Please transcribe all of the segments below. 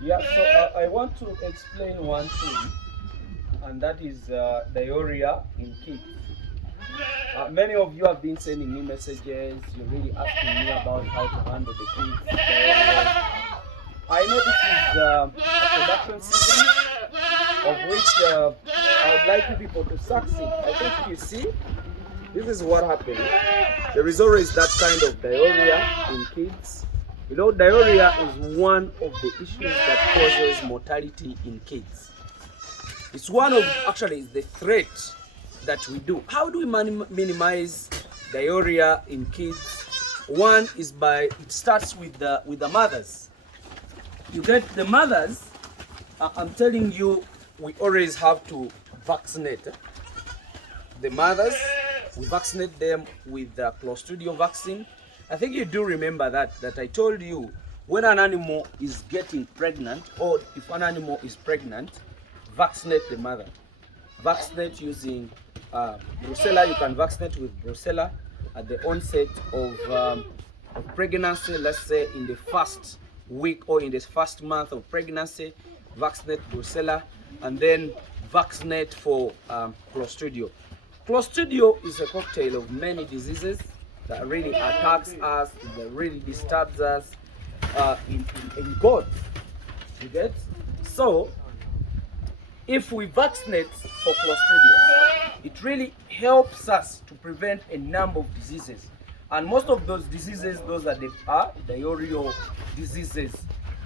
Yeah, so I want to explain one thing, and that is diarrhea in kids. Many of you have been sending me messages. You're really asking me about how to handle the kids' diarrhea. I know this is a production season of which I would like you people to succeed. I think you see, this is what happens. There is always that kind of diarrhea in kids. You know, diarrhea is one of the issues that causes mortality in kids. It's one of, actually, it's the threat that we do. How do we minimize diarrhea in kids? One is by, it starts with the mothers. You get the mothers, I'm telling you, we always have to vaccinate the mothers. We vaccinate them with the Clostridium vaccine. I think you do remember that I told you when an animal is getting pregnant, or if an animal is pregnant, vaccinate the mother. Vaccinate using brucella. You can vaccinate with brucella at the onset of pregnancy, let's say in the first week or in the first month of pregnancy. Vaccinate brucella, and then vaccinate for Clostridium. Clostridium is a cocktail of many diseases that really attacks us, that really disturbs us in God. You get? So, if we vaccinate for Clostridium, it really helps us to prevent a number of diseases. And most of those diseases, those are the diarrheal diseases,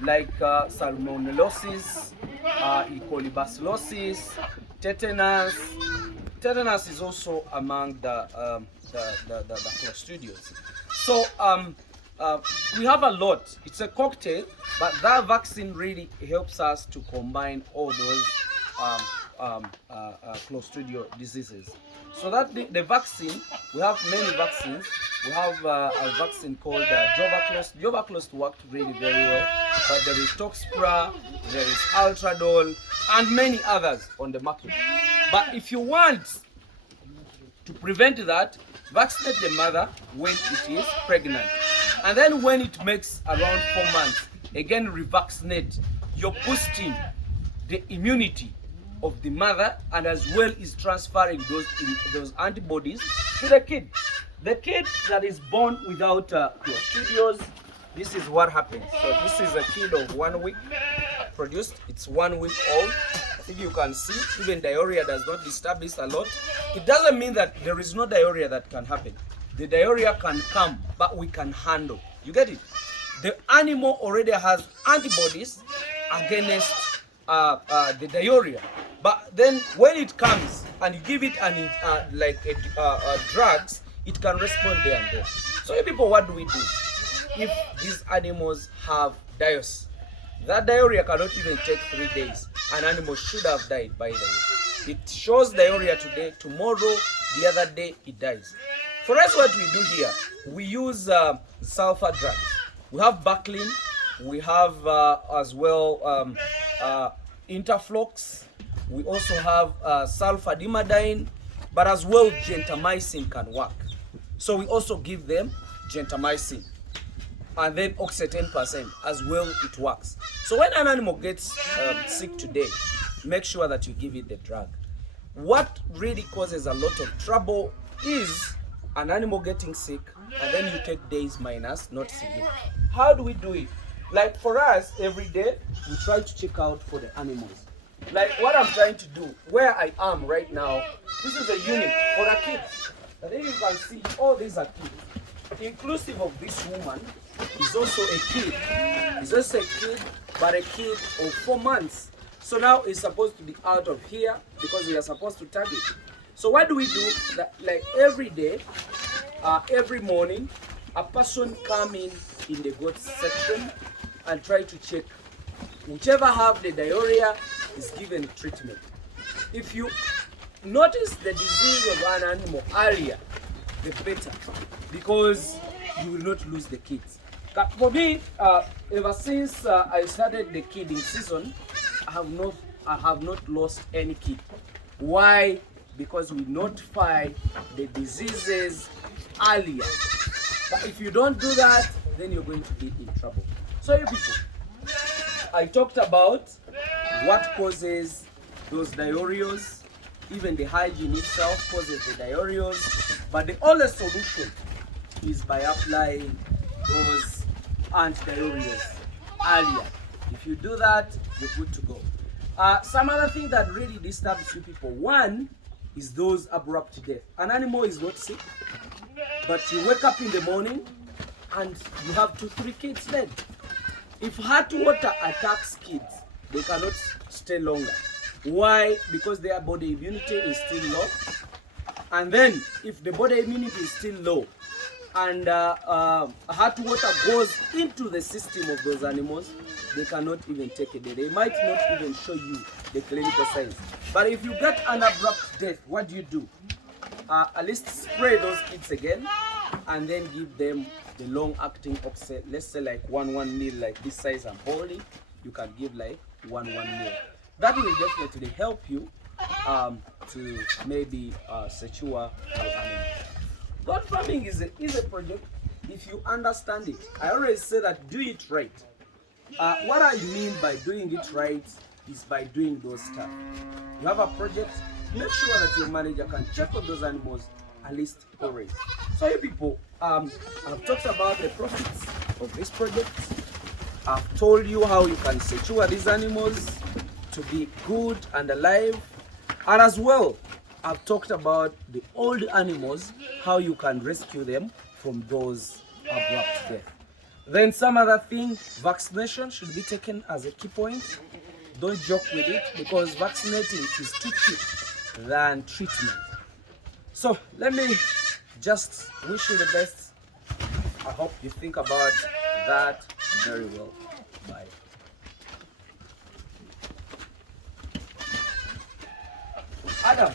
like salmonellosis, E. coli bacillosis, tetanus. Tetanus is also among the Clostridiums. So we have a lot. It's a cocktail, but that vaccine really helps us to combine all those Clostridial diseases. So that the vaccine, we have many vaccines. We have a vaccine called Jovaclost. Jovaclost worked really very well, but there is Toxpra, there is Ultradol, and many others on the market. But if you want to prevent that, vaccinate the mother when it is pregnant. And then when it makes around 4 months, again revaccinate. You're boosting the immunity of the mother, and as well is transferring those antibodies to the kid. The kid that is born without Clostridium, this is what happens. So this is a kid of 1 week produced. It's 1 week old. I think you can see even diarrhea does not disturb this a lot. It doesn't mean that there is no diarrhea that can happen. The diarrhea can come, but we can handle. You get it? The animal already has antibodies against the diarrhea. But then when it comes and you give it drugs, it can respond there and there. So you people, what do we do? If these animals have diarrhea, that diarrhea cannot even take 3 days. An animal should have died by the way. It shows diarrhea today, tomorrow, the other day, it dies. For us, what we do here, we use sulfur drugs. We have Baclin, we have as well Interflox, we also have sulfadimadine, but as well gentamicin can work. So we also give them gentamicin. And then oxy 10% as well, it works. So when an animal gets sick today, make sure that you give it the drug. What really causes a lot of trouble is an animal getting sick and then you take days minus, not severe. How do we do it? Like for us, every day, we try to check out for the animals. Like what I'm trying to do, where I am right now, this is a unit for a kid. I think you can see all these are kids. Inclusive of this woman is also a kid. He's also a kid, but a kid of 4 months. So now he's supposed to be out of here because we are supposed to tag it. So what do we do? Like every day, every morning, a person come in the goat section and try to check. Whichever have the diarrhea is given treatment. If you notice the disease of an animal earlier, the better, because you will not lose the kids. But for me, ever since I started the kidding season, I have not lost any kid. Why? Because we notify the diseases earlier. But if you don't do that, then you're going to be in trouble. So you people, I talked about what causes those diarrheas. Even the hygiene itself causes the diarrheas. But the only solution is by applying those anti-diarrheas earlier. If you do that, you're good to go. Some other thing that really disturbs you people. One is those abrupt death. An animal is not sick, but you wake up in the morning and you have 2-3 kids dead. If hot water attacks kids, they cannot stay longer. Why? Because their body immunity is still low. And then if the body immunity is still low and hot water goes into the system of those animals, they cannot even take it. They might not even show you the clinical signs. But if you get an abrupt death, what do? At least spray those kids again and then give them the long-acting oxy. Let's say like 1 mil, like this size I'm holding. You can give like 1 mil. That will definitely help you to maybe secure your animal. Goat farming is a project if you understand it. I always say that do it right. What I mean by doing it right is by doing those stuff. You have a project, make sure that your manager can check on those animals at least always. So you people, I've talked about the profits of this project. I've told you how you can secure these animals to be good and alive. And as well, I've talked about the old animals, how you can rescue them from those abrupt death. Then some other thing, vaccination should be taken as a key point. Don't joke with it because vaccinating is too cheap than treatment. So let me just wish you the best. I hope you think about that very well. Bye. Adam,